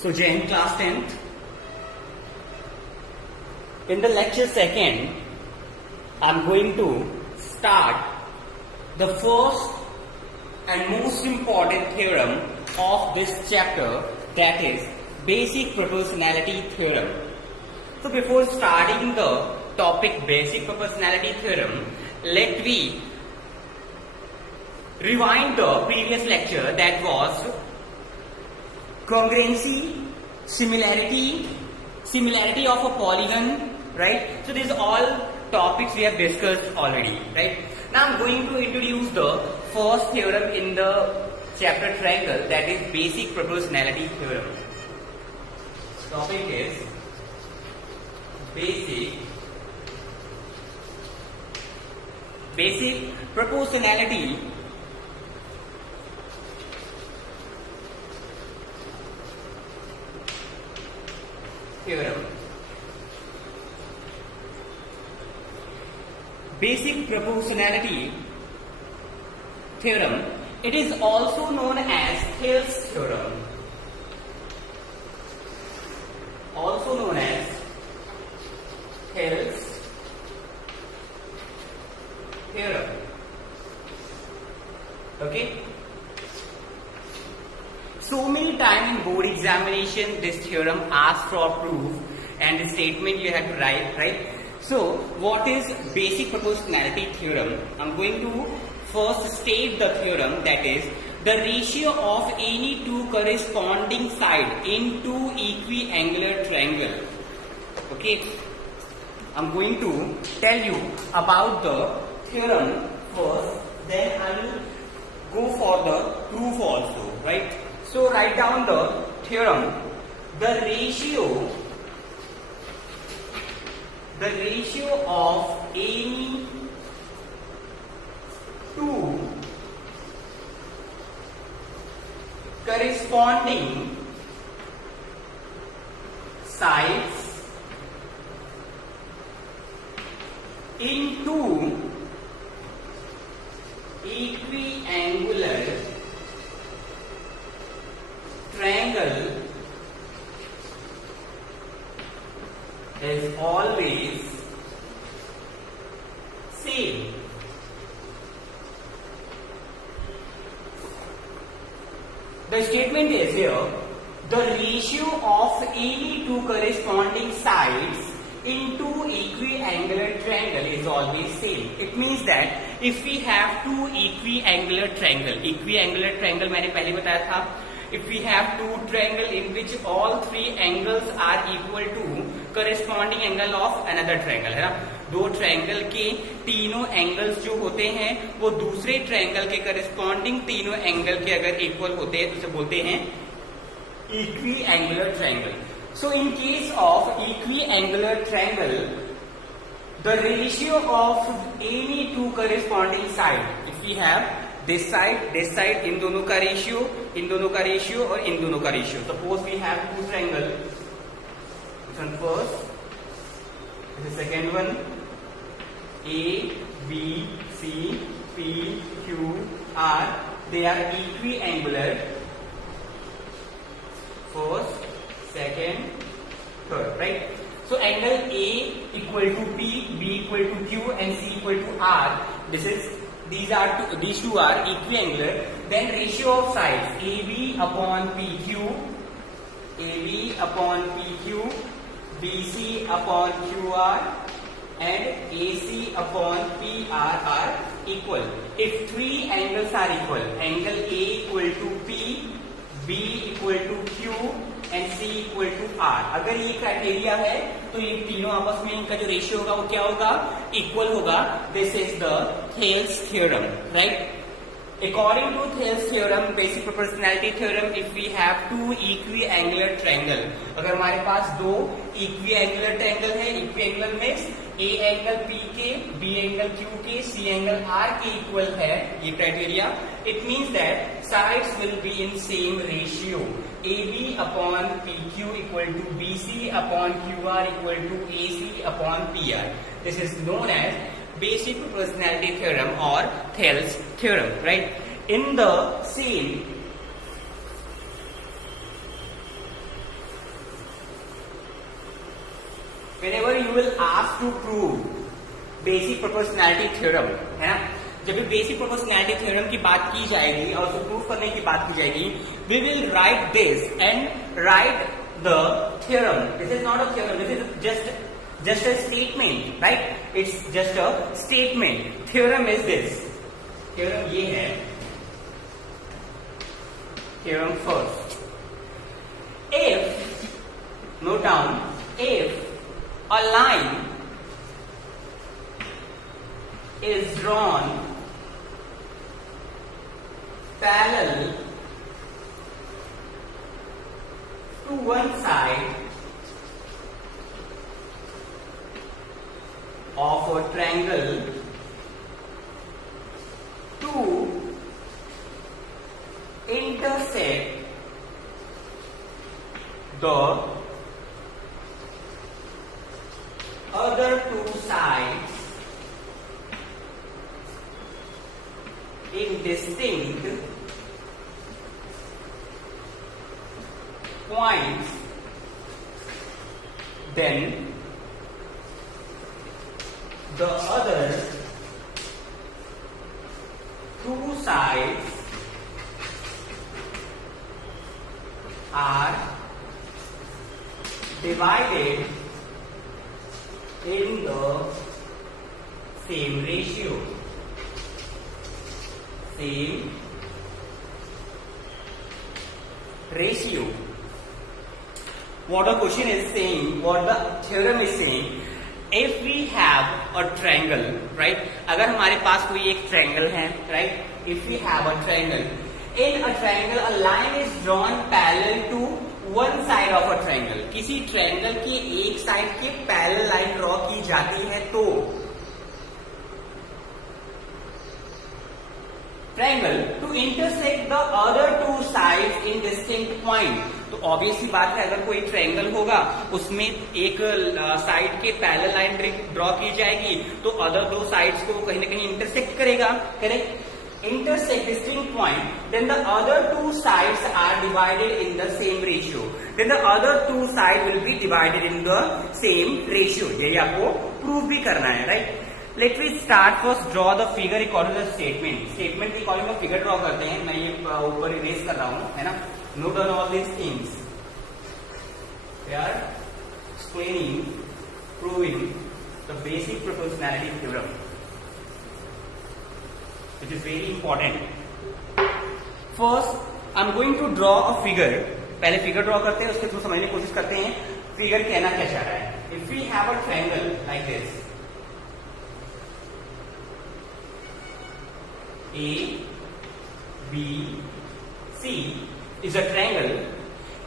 So Jain class 10th. In the lecture second, I'm going to start the first and most important theorem of this chapter, that is basic proportionality theorem. So before starting the topic basic proportionality theorem, let me rewind the previous lecture, that was congruency, similarity of a polygon, right? So these are all topics we have discussed already, right? Now I'm going to introduce the first theorem in the chapter triangle, that is basic proportionality theorem. Topic is basic proportionality theorem. Basic proportionality theorem, it is also known as Thales theorem. Also known as Thales theorem. Okay. So many times in board examination, this theorem asks for proof and the statement you have to write, right? So, what is basic proportionality theorem? I'm going to first state the theorem, that is the ratio of any two corresponding sides in two equiangular triangle. Okay, I'm going to tell you about the theorem first, then I will go for the proof also, right? So write down the theorem. The ratio of any two corresponding sides in two equiangular triangle is always same. The statement is here, the ratio of any two corresponding sides in two equiangular triangle is always same. It means that if we have two equiangular triangle मैंने पहले बताया था, if we have two triangle in which all three angles are equal to corresponding angle of another triangle, है ना? दो triangle के तीनों angles जो होते हैं वो दूसरे ट्रायंगल के करस्पॉन्डिंग तीनों एंगल के अगर इक्वल होते हैं तो उसे बोलते हैं equiangular triangle. So in case of equiangular triangle, the ratio of any two corresponding side, if we have this side, इन दोनों का रेशियो और इन दोनों का रेशियो. Suppose we have two triangle, this one first, this second one, A, B, C, P, Q, R, they are equiangular. First, second, third, right? So angle A equal to P, B equal to Q, and C equal to R. These two are equiangular. Then ratio of sides AB upon PQ, BC upon QR, and AC upon PR are equal. If three angles are equal, angle A equal to P, B equal to Q, and C equal to R, अगर ये criteria है तो ये तीनों आपस में इनका जो रेशियो होगा वो क्या होगा? इक्वल होगा. This is the Thales theorem, right? According to Thales theorem, basic proportionality theorem, if we have two equiangular triangle, अगर हमारे पास दो equiangular triangle है, equiangular means A angle P के, B एंगल Q के, C एंगल R के equal है, ये criteria. It means that sides will be in same ratio. AB upon PQ equal to BC upon QR equal to AC upon PR. This is known as basic proportionality theorem or Thales theorem, right? In the same whenever you will ask to prove basic proportionality theorem, है ना, जब भी basic proportionality theorem की बात की जाएगी और उसको प्रूव करने की बात की जाएगी, we will write this and write the theorem. This is not a theorem, this is just a statement, right? It's just a statement. Theorem is this. Theorem ये है. Theorem first. If, note down, if a line is drawn parallel to one side of a triangle to intersect the other two sides in distinct points, then the other two sides are divided in the same ratio. Same ratio. What the question is saying, what the theorem is saying, if we have a triangle, right? अगर हमारे पास कोई एक triangle है, right? If we have a triangle, in a triangle a line is drawn parallel to one side of a triangle. किसी triangle की एक side के parallel line draw की जाती है तो triangle to intersect the other two sides in distinct point. तो obviously बात है, अगर कोई ट्रायंगल होगा उसमें एक साइड के पैरेलल लाइन ड्रॉ की जाएगी तो अदर दो साइड्स को कहीं ना कहीं इंटरसेक्ट करेगा, correct? Intersect distinct point, then the other two sides are divided in the same ratio. Then the other two side will be divided in the same ratio. यही आपको प्रूव भी करना है, right? Let we start first draw the figure according to the statement. Statement के according में figure draw करते हैं. मैं ये ऊपर इरेज कर रहा हूं, है ना. Note down all these things. They are explaining, proving the basic proportionality theorem, which is very important. First, I'm going to draw a figure. पहले फिगर ड्रॉ करते हैं, उसके थ्रू समझने की कोशिश करते हैं फिगर कहना क्या चाह रहा है. If we have a triangle like this, A, B, C is a triangle.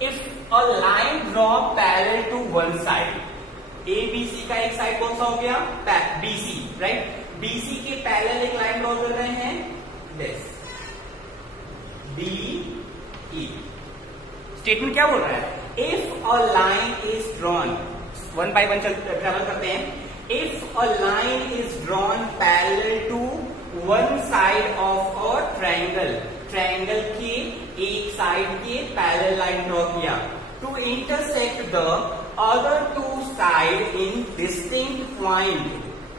If a line draw parallel to one side, ABC का एक साइड कौन सा हो गया? BC, right? BC के पैरेलल एक लाइन ड्रॉ कर रहे हैं, this DE. स्टेटमेंट क्या बोल रहा है? If a line is drawn, one by one travel करते हैं. If a line is drawn parallel to one side of a triangle, triangle के एक साइड के पैरेलल लाइन ड्रॉ किया to intersect the other two side in distinct point.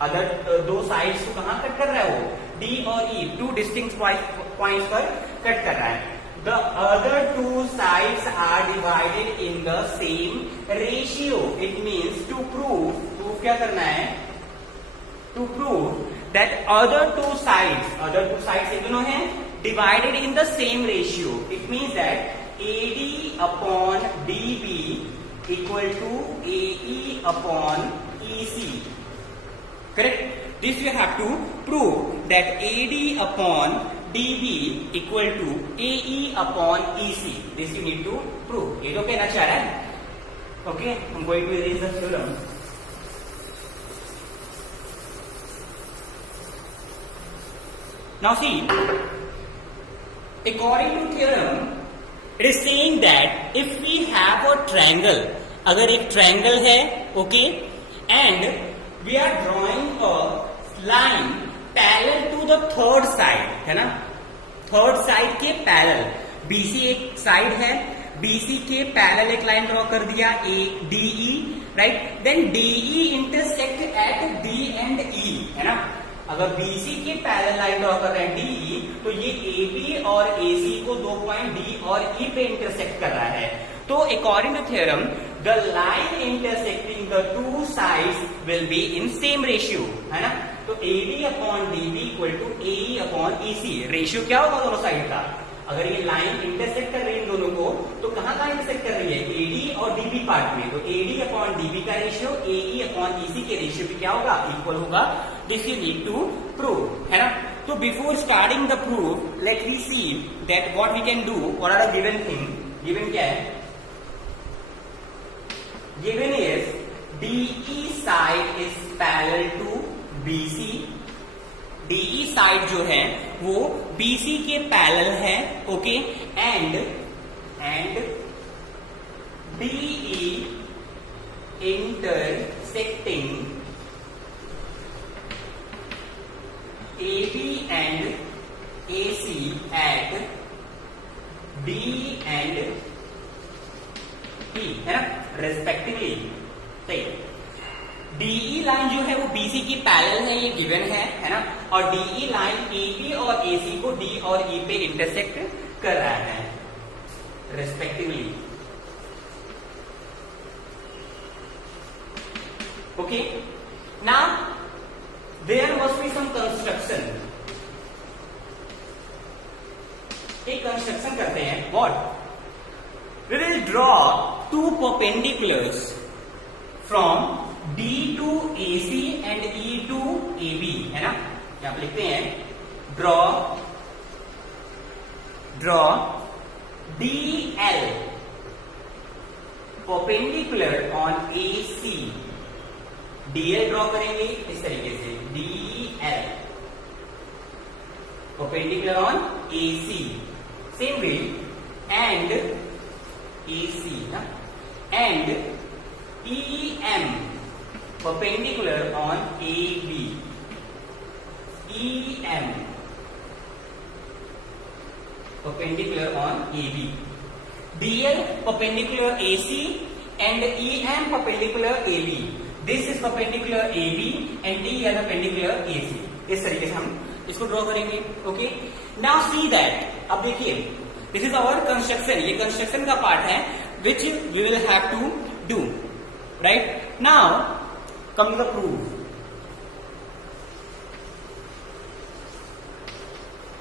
Other दो sides को कहां cut कर रहा है वो? डी और ई, टू डिस्टिंक्ट पॉइंट्स पर कट कर रहा है. The other two sides are divided in the same ratio. It means to prove क्या करना है? To prove that other two sides ये दोनों हैं divided in the same ratio. It means that AD upon DB equal to AE upon EC. Correct? This you have to prove that AD upon DB equal to AE upon EC. This you need to prove. ये तो कहना चाह रहा है. Okay, I'm going to erase the theorem. Now see, according to theorem, it is saying that if we have a triangle, अगर एक triangle है, okay, and we are drawing a line parallel to the third side, है ना, third side के parallel. BC एक side है, BC के parallel एक लाइन ड्रॉ कर दिया DE, right, then DE intersect at D and E, है ना। अगर BC के पैरेलल लाइन ड्रॉ कर रहे हैं DE, तो ये AB और AC को दो पॉइंट D और E पे इंटरसेक्ट कर रहा है। तो according to theorem the line intersecting the two sides will be in same ratio, है ना। तो AD upon DB equal to AE upon EC, ratio क्या होगा दोनों साइड का। अगर ये लाइन इंटरसेक्ट कर रही है इन दोनों को, तो कहां कहां इंटरसेक्ट कर रही है, AD और DB पार्ट में, तो AD अपॉन DB का रेशियो AE अपॉन EC के रेशियो भी क्या होगा, इक्वल होगा। This you need to prove, है ना। तो before starting the proof let we see that what we can do, what are the given thing. Given क्या है, given is DE side is parallel to BC, DE side जो है वो BC के parallel है, okay, and DE intersecting AB and AC eight D and E, है ना, respectively. सही, DE लाइन जो है वो BC की पैरेलल है, ये गिवन है ना, और DE लाइन AB और AC को D और E पे इंटरसेक्ट कर रहा है respectively, okay. Now there must be some construction, एक कंस्ट्रक्शन करते हैं। What, we will draw two perpendiculars from D to AC and E to AB, है ना। क्या आप लिखते हैं, draw DL perpendicular on AC, DL draw करेंगे इस तरीके से, DL perpendicular on AC, same way and AC ना, and EM perpendicular on AB, EM perpendicular on AB, DL perpendicular AC and EM perpendicular AB, this is perpendicular AB and D is perpendicular AC, इस तरीके से हम इसको draw करेंगे, okay. Now C that, अब देखिए this is our construction, ये construction का पार्ट है which you will have to do, right. Now come the proof.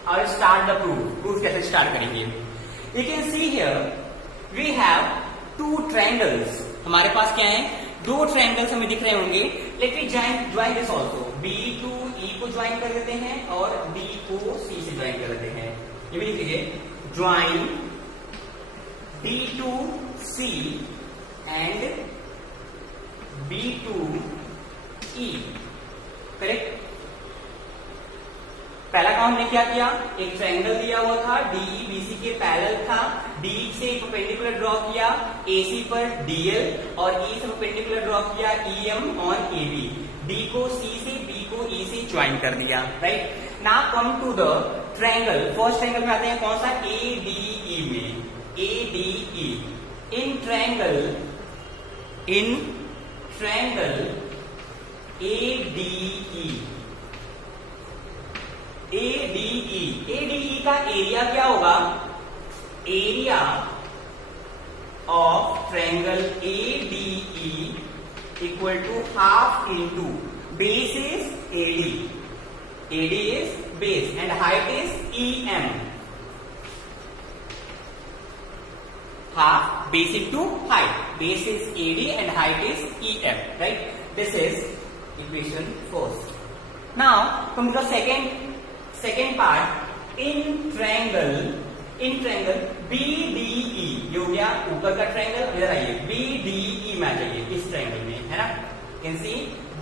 I will start the proof. Proof कैसे start करेंगे? You can see here we have two triangles. हमारे पास क्या है, दो triangles हमें दिख रहे होंगे। Let me join this also. B to E को ज्वाइन कर देते हैं और D को C से ज्वाइन कर देते हैं। ये भी लिख लीजिए, join D to C and B to E, correct. पहला काम हमने क्या किया, एक ट्रायंगल दिया हुआ था, DE BC के पैरेलल था, D से परपेंडिकुलर ड्रॉ किया AC पर DL और E से परपेंडिकुलर ड्रॉ किया EM ऑन AB, D को C से B को E से ज्वाइन कर दिया, right. Now come to the triangle, first triangle में आते हैं कौन सा, ADE में, ADE इन ट्रायंगल ADE का एरिया क्या होगा, area of triangle ADE equal to half into base is AD is base and height is EM, half base into height, base is AD and height is EM, right? This is equation first. Now come to the second part, in triangle BDE, ये हो गया ऊपर का triangle, इधर आइए BDE में आ जाइए, इस ट्रायंगल में, है ना, कैन सी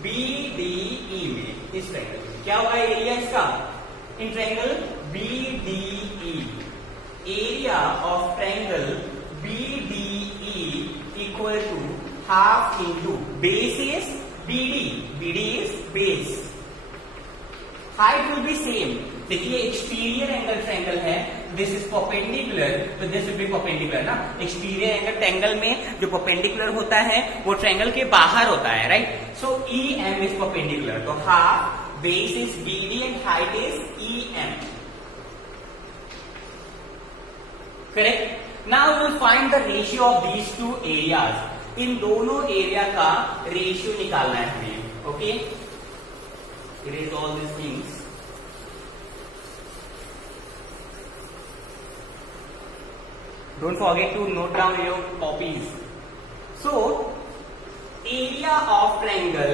BDE में, इस ट्रायंगल में क्या होगा एरिया इसका, in triangle BDE, area of triangle BDE equal to half into base is BD is base, height will be same. देखिए एक्सटीरियर एंगल ट्रायंगल है दिस इज परपेंडिकुलर, तो this will be perpendicular ना। Exterior angle triangle में जो perpendicular होता है वो triangle के बाहर होता है, right. So E M is perpendicular, तो half base is BD and height is EM, correct. Now you will find the ratio of these two areas. इन दोनों एरिया का रेशियो निकालना है हमें, okay. Erase all these things. Don't forget to note down your copies. So, area of triangle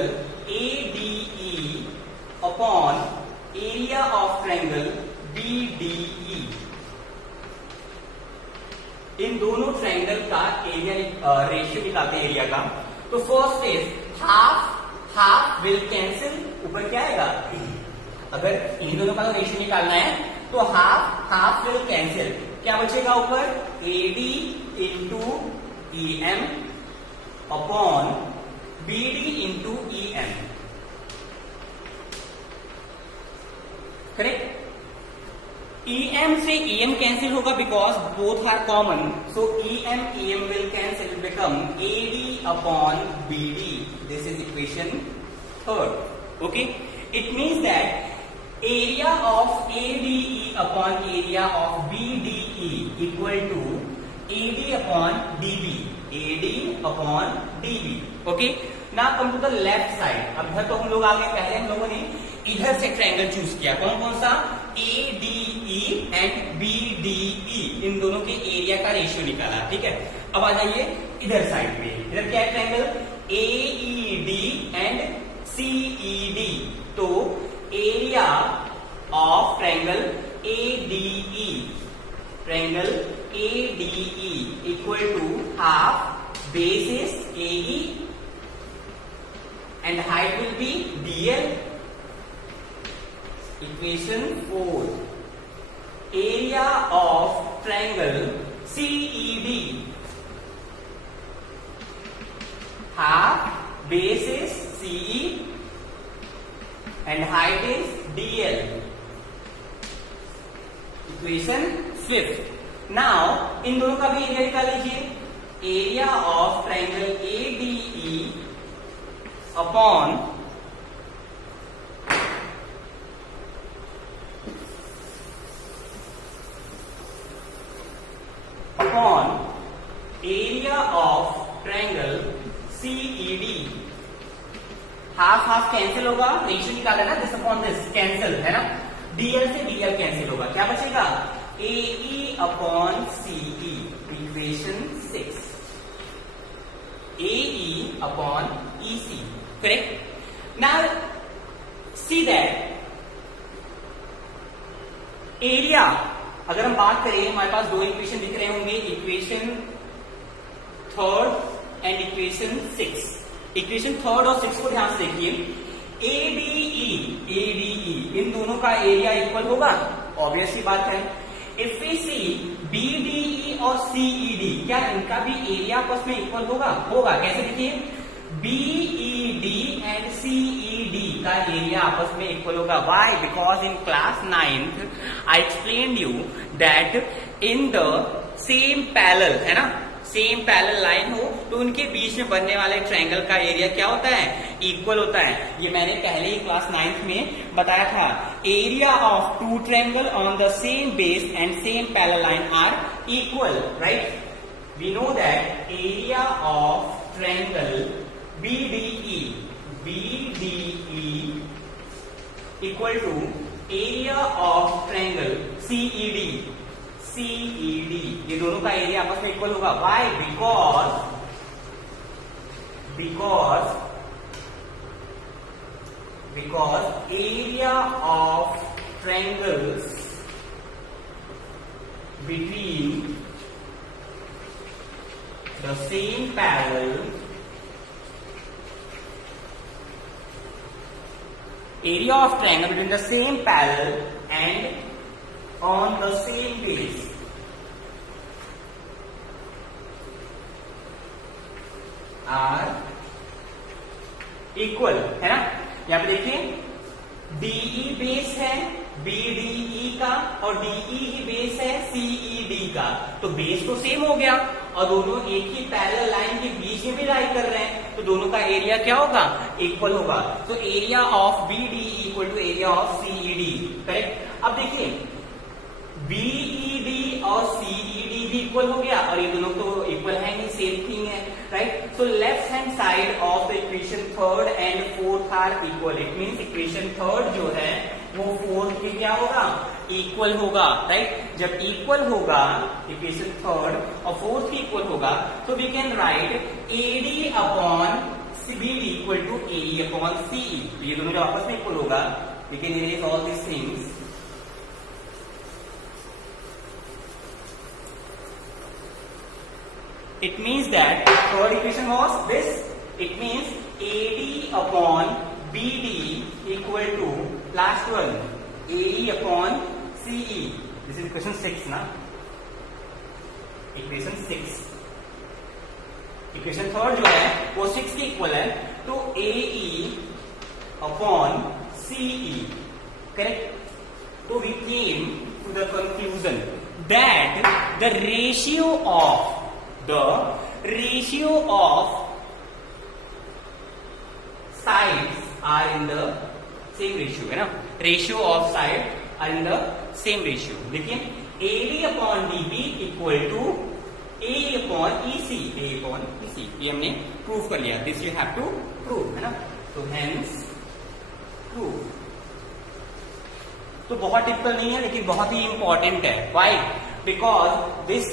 ADE upon area of triangle BDE. इन दोनों triangle का area ratio निकालते हैं एरिया का। तो first is half, half will cancel, ऊपर क्या आएगा, अगर इन दोनों का रेशियो निकालना है तो हाफ, हाफ विल कैंसिल, क्या बचेगा ऊपर, AD into EM upon BD into EM, correct. EM से EM कैंसिल होगा because both are common, so EM will cancel, become AD upon BD, this is equation third, okay. It means that area of ADE upon area of BDE equal to AD upon DB, AD upon DB, okay. Now come to the left side. अब इधर तो हम लोग आगे, पहले हम लोगों ने इधर से ट्रायंगल चूज किया, कौन कौन सा, ADE एंड BDE, इन दोनों के एरिया का रेशियो निकाला, ठीक है। अब आ जाइए इधर साइड में, इधर क्या है ट्रायंगल AED एंड CED, तो area of triangle ADE, triangle ADE equal to half base is AE and height will be DL. Equation 4. Area of triangle CED, half base is CE and height is DL. Equation 5th. Now इन दोनों का भी area निकाल लीजिए। Area of triangle ADE upon area of triangle CED, half half cancel होगा, ratio निकाला ना, this upon this cancel है ना, DL से DL कैंसिल होगा, क्या बचेगा, AE upon CE, equation 6, AE upon EC, correct. Now see that area, अगर हम बात करें, हमारे पास दो इक्वेशन दिख रहे होंगे, equation third and equation 6। Equation third और 6 को ध्यान से देखिए। ADE इन दोनों का एरिया इक्वल होगा, ऑब्वियस सी बात है। इफ वी सी BDE और CED, क्या इनका भी एरिया आपस में इक्वल होगा, कैसे देखिए, BED एंड CED का एरिया आपस में इक्वल होगा। Why? Because in class 9th I explained you that in the same parallel, है ना, सेम पैरेलल लाइन हो तो उनके बीच में बनने वाले ट्रायंगल का एरिया क्या होता है, इक्वल होता है। ये मैंने पहले ही क्लास 9th में बताया था। Area of two triangle on the same base and same parallel line are equal, right. We know that area of triangle BDE equal to area of triangle CED, ये दोनों का एरिया आपस में equal होगा। Why? because area of triangles between the same parallel, area of triangle between the same parallel and on the same base are equal, है ना। यहाँ पे देखिए DE बेस है, BDE का और DE ही बेस है CED का, तो बेस तो सेम हो गया और दोनों एक ही पैरेलल लाइन के बीच में भी लाई कर रहे हैं, तो दोनों का एरिया क्या होगा, इक्वल होगा। तो area of BDE equal to area of CED, correct. अब देखिए BED और CED भी इक्वल हो गया और ये दोनों तो इक्वल है नहीं, सेम थिंग है, right. So left hand side of the equation third and fourth are equal, it means equation third जो है वो फोर्थ के क्या होगा, इक्वल होगा, राइट। जब इक्वल होगा इक्वेशन थर्ड और फोर्थ इक्वल होगा तो we can write AD upon BD equal to AE upon CE। ये दोनों जब आपस में इक्वल होगा we can erase all this things. It means that third equation was this. It means AD upon BD equal to last one AE upon CE. This is equation 6 ना, equation 6। Equation third जो है वो 6 के equal है, तो AE upon CE, correct? So we came to the conclusion that the ratio of sides are in the same ratio, है ना। ratio of sides are in the same ratio। देखिए AD upon DB equal to AE upon EC, A upon EC, ये हमने prove कर लिया। This you have to prove, है ना। तो हेंस प्रूव तो बहुत टिपिकल नहीं है लेकिन बहुत ही इंपॉर्टेंट है। Why? Because this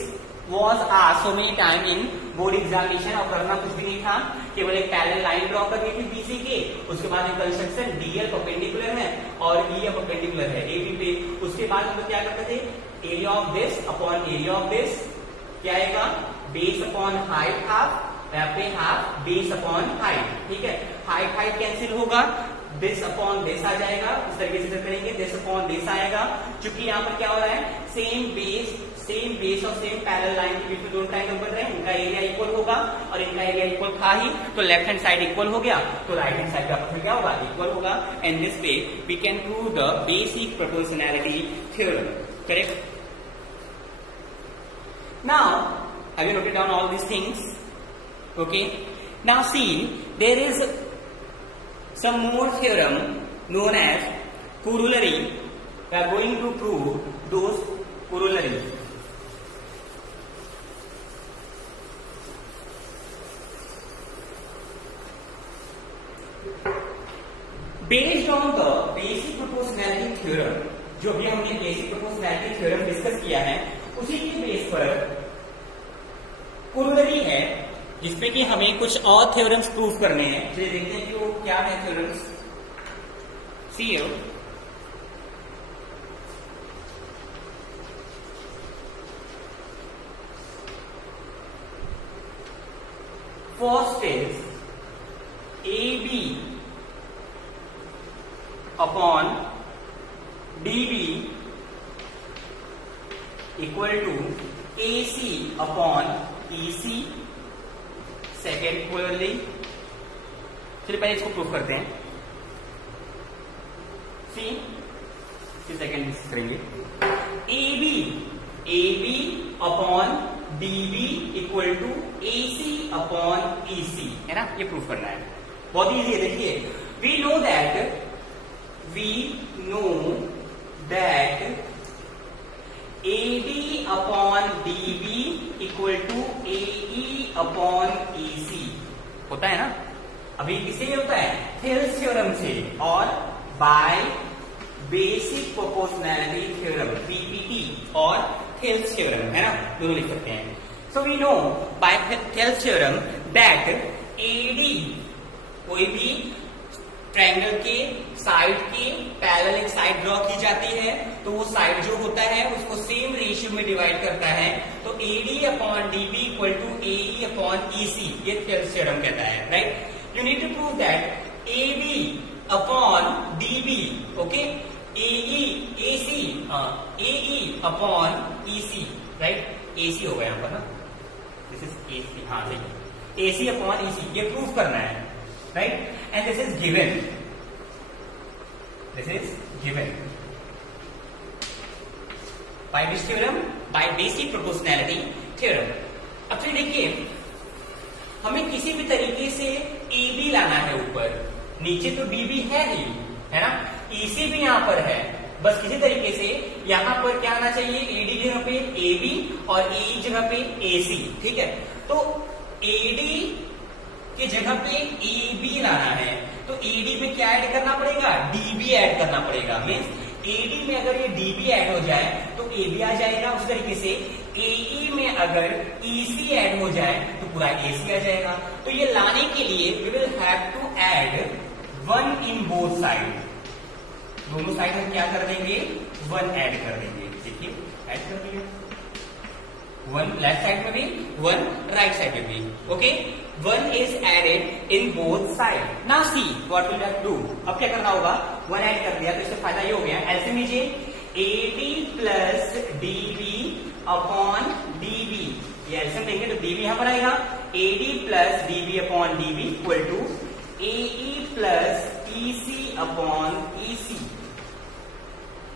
was asked so many time in board examination. और करना कुछ भी नहीं था, केवल एक पैरेलल लाइन ड्रॉ करनी थी BC के, उसके बाद एक कंस्ट्रक्शन DL परपेंडिकुलर है और E परपेंडिकुलर है AB पे। उसके बाद हम लोग क्या करते थे, area of this upon area of this क्या आएगा, बेस अपॉन हाइट हाफ, यहाँ पे हाफ बेस अपॉन हाइट, ठीक है। हाइट हाइट कैंसिल होगा, दिस अपॉन दिस आ जाएगा, उस तरीके से करेंगे, दिस अपॉन दिस आएगा। क्योंकि यहाँ पर क्या हो रहा है, सेम बेस और सेम पैरेलल लाइन के बीच में दोनों ट्रायंगल बन रहे हैं, उनका एरिया इक्वल होगा और इनका एरिया इक्वल था ही, तो लेफ्ट हैंड साइड इक्वल हो गया, तो राइट हैंड साइड का आपस में क्या होगा, इक्वल होगा। And this way we can prove the basic proportionality theorem, correct. Now have you noted down all these things? Okay, now see there is some more theorem known as corollary. We are going to prove those corollary. Based on the basic proportionality theorem, जो भी हमने basic proportionality theorem discuss किया है, उसी के base पर corollary है जिसपे कि हमें कुछ और थ्योरम्स प्रूव करने हैं। चलिए देखते हैं कि वो क्या है theorems. See first is AB upon DB equal to AC upon EC। Second clearly, चलिए पहले इसको प्रूफ करते हैं। फिर सेकेंड करेंगे। AB upon DB equal to AC upon EC, है ना, ये प्रूफ करना है। बहुत इजी है, देखिए we know that AD upon DB equal to AE upon EC होता है ना। अभी किससे होता है, थेल्स थ्योरम से और by basic proportionality theorem BPT और थेल्स थ्योरम, है ना, दोनों लिख सकते हैं। So we know by Thales theorem that AD कोई भी ट्रायंगल के साइड के पैरेलल एक साइड ड्रॉ की जाती है, तो वो साइड जो होता है उसको सेम रेशियो में डिवाइड करता है, तो AD upon DB equal to AE upon EC, ये थेल्स थ्योरम कहता है, right. You need to prove that AB upon DB, okay, AE upon EC, right, AC होगा यहाँ पर ना, दिस इज AC, हाँ सही, AC अपॉन EC, ये प्रूव करना है, right. And this is given, by which theorem? By basic proportionality theorem. अब फिर देखिए, हमें किसी भी तरीके से ए बी लाना है ऊपर, नीचे तो डी बी है ही, है ना, ई सी भी यहां पर है, बस किसी तरीके से यहां पर क्या आना चाहिए, एडी जगह पे ए बी और ए जगह पे ए सी, ठीक है। तो एडी की जगह पे ए बी लाना है, तो एडी में क्या ऐड करना पड़ेगा, डीबी ऐड करना पड़ेगा। मीन्स एडी में अगर ये डीबी ऐड हो जाए तो ए बी आ जाएगा, उस तरीके से एई में अगर ईसी ऐड हो जाए तो पूरा एसी आ जाएगा। तो ये लाने के लिए we will have to add 1 in both side, दोनों साइड में क्या कर देंगे, 1 ऐड कर देंगे। देखिए ऐड कर दिया, 1 लेफ्ट साइड में भी, 1 राइट साइड में भी, okay. 1 is added in both side. Now see what will have to do. अब क्या करना होगा, 1 ऐड कर दिया तो इससे फायदा ये हो गया, एलसीएम लीजिए, AD plus DB upon DB, ये एलसीएम लेंगे तो डीबी यहां पर आएगा, AD plus DB upon DB equal to AE plus EC upon EC.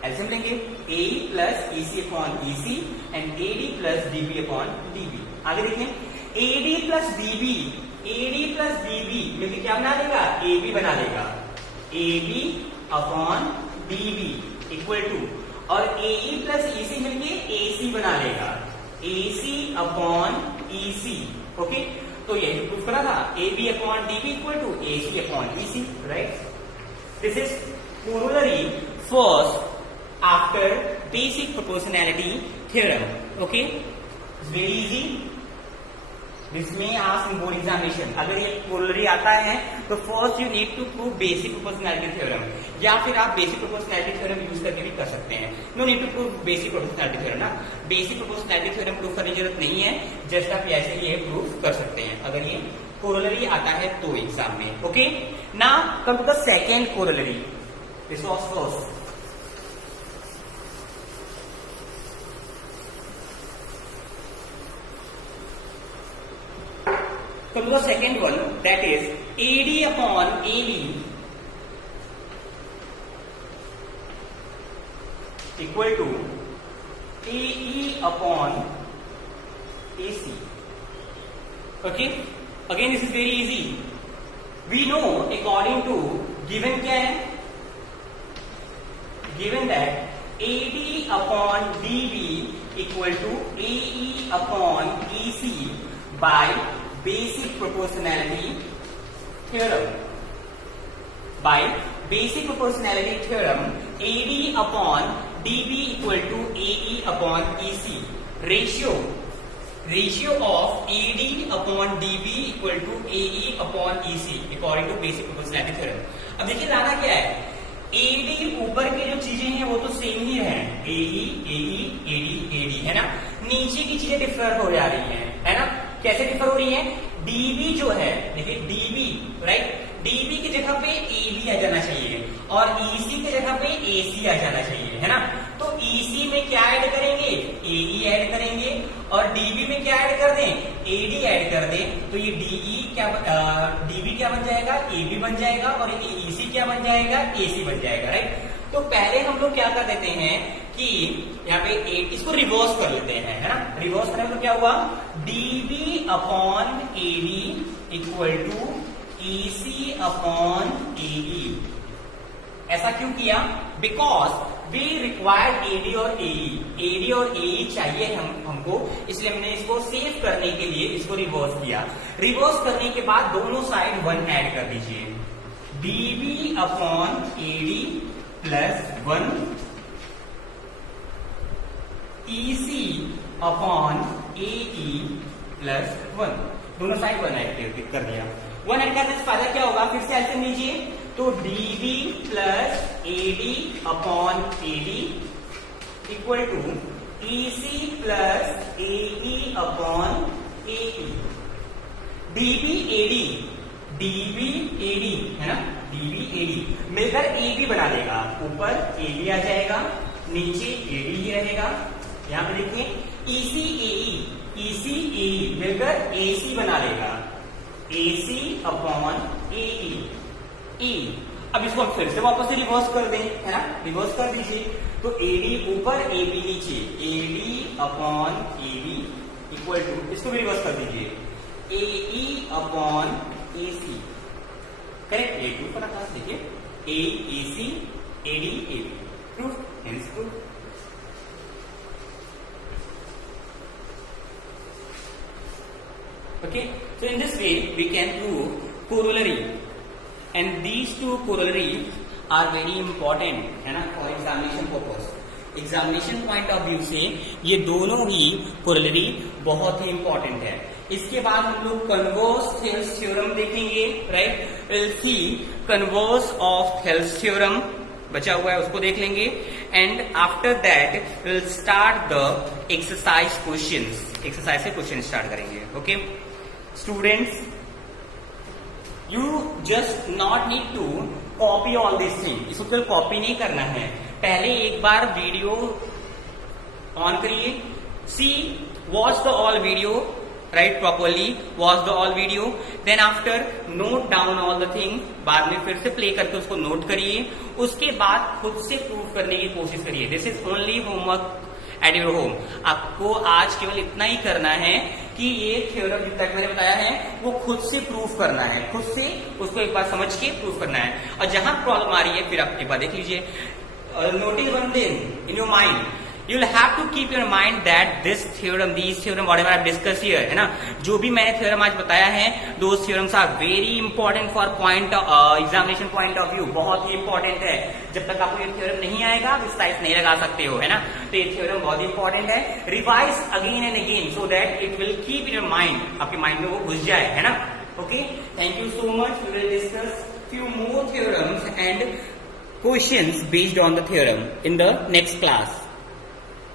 LCM लेंगे, A plus EC upon EC and AD plus DB upon DB. आगे देखें, AD plus DB, AD plus DB मिलकर क्या बना देगा, ए बी बना देगा, A B upon DB equal to, और एई प्लस ईसी मिलके एसी बना लेगा, एसी अपॉन ईसी, ओके। तो ये प्रूफ करा था, A B upon DB equal to AC upon EC, right. This is corollary first after basic proportionality theorem, okay, it's very easy. This may ask in board examination. अगर ये corollary आता है तो first you need to prove basic proportionality theorem, या फिर आप basic proportionality theorem use करके भी कर सकते हैं। No need to prove basic proportionality theorem ना, basic proportionality theorem प्रूफ करने की जरूरत नहीं है, जस्ट आप ऐसे ही प्रूफ कर सकते हैं अगर ये corollary आता है तो एग्जाम में, okay. Now come to the second corollary. This was first. Come to the second one, that is AD upon AB equal to AE upon AC. Okay? Again, this is very easy. We know according to given क्या है? Given that AD upon DB equal to AE upon EC by basic proportionality theorem. By basic proportionality theorem, AD upon DB equal to AE upon EC. Ratio of AD upon DB equal to AE upon EC according to basic proportionality theorem. अब देखिए लाना क्या है, AD ऊपर की जो चीजें हैं वो तो सेम ही है, AE, AE, AD, AD, है ना। नीचे की चीजें डिफर हो जा रही हैं, है ना। कैसे डिफर हो रही है, डीबी जो है, देखिए डीबी, राइट, डीबी की जगह पे एबी आ जाना चाहिए और ईसी की जगह पे एसी आ जाना चाहिए, है ना। तो ईसी में क्या ऐड करेंगे, एई ऐड करेंगे, और डीबी में क्या ऐड कर दें, एडी ऐड कर दें, तो ये डीई क्या, डीबी क्या बन जाएगा, एबी बन जाएगा, और ईसी क्या बन जाएगा, एसी बन जाएगा, राइट। तो पहले हम लोग क्या कर देते हैं कि यहाँ पे इसको रिवर्स कर लेते हैं, है ना। रिवर्स करें तो क्या हुआ, DB upon AB equal to EC upon AE. ऐसा क्यों किया, बिकॉज वी रिक्वायर्ड एडी और एई, और एई चाहिए हमको, इसलिए हमने इसको सेव करने के लिए इसको रिवर्स किया। रिवर्स करने के बाद दोनों साइड 1 ऐड कर दीजिए, DB upon AD plus 1 EC upon AE plus 1, दोनों साइड 1 ऐड कर दिया। 1 ऐड करने से फायदा क्या होगा, फिर से एलसीएम लीजिए, तो DB plus AD upon AD equal to EC plus AE upon AE. DB AD है ना, डीबी एडी मिलकर एबी बना देगा, ऊपर एबी आ जाएगा, नीचे एडी ही रहेगा। यहां पे देखिए ईसी एई मिलकर एसी बना लेगा, एसी अपॉन एई। अब इसको हम फिर से वापस से रिवर्स कर दें, है ना, रिवर्स कर दीजिए। तो एडी ऊपर एबी नीचे, AD upon AB equal to, इसको भी रिवर्स कर दीजिए, AE upon AC, correct, A two पर आकाश देखिए, A AC AD AB, proof, hence proof. Okay, so in this way we can prove corollary, and these two corollaries are very important, है ना, for examination purpose. Examination point of view से ये दोनों ही corollary बहुत ही important है। इसके बाद हम लोग कन्वर्स थेल्स थ्योरम देखेंगे, right, will see converse of Thales theorem बचा हुआ है, उसको देख लेंगे, and after that will start the exercise questions, exercise से क्वेश्चन स्टार्ट करेंगे। Okay students, you just not need to copy all this thing, इसको केवल कॉपी नहीं करना है, पहले एक बार वीडियो ऑन करिए, see watch the all video, right, properly watch the all video, then after note down all the thing, बाद में फिर से प्ले करके उसको नोट करिए, उसके बाद खुद से प्रूव करने की कोशिश करिए। This is only homework at your home. आपको आज केवल इतना ही करना है कि ये थ्योरम जितना मैंने बताया है वो खुद से प्रूफ करना है, खुद से उसको एक बार समझ के प्रूफ करना है, और जहां प्रॉब्लम आ रही है फिर आप एक बार देख लीजिए। Notice one thing in your mind, you will have to keep your mind that this theorem, these theorem, whatever I've discussed here, है ना, जो भी मैंने theorem आज बताया है, those theorems are very important for point examination point of view, बहुत ही important है। जब तक आपको ये theorem नहीं आएगा आप exercise नहीं लगा सकते हो, है ना, तो ये theorem बहुत important है। revise again and again so that it will keep in your mind, आपके mind में वो घुस जाए, है ना। Okay, thank you so much. We will discuss few more theorems and questions based on the theorem in the next class.